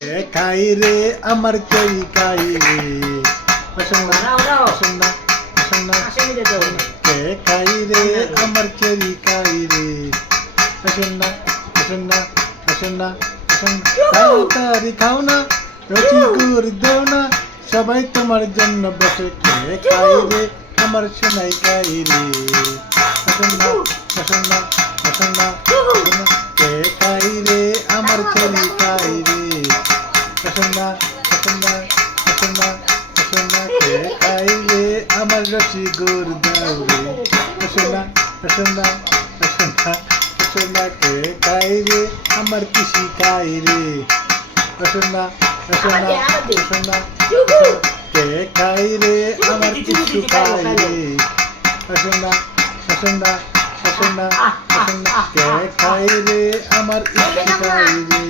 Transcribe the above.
কে খাই রে আমার কই খাই রে কে খাই রে আমার চেরি খাই রে তাড়াতাড়ি খাও না রুচি গুড় দেও না সবাই তোমার জন্য বসে কে খাই রে আমার সোনাই খাই রে কে খাই রে আমার চেরি খাই রে কে খাই রে আমার রসি গুড় দাও রে কে খাই রে আমার কৃষি খাই রে কে খাই রে আমার কিছু খাই রে কে খাই রে আমার ইচ্ছু খাই রে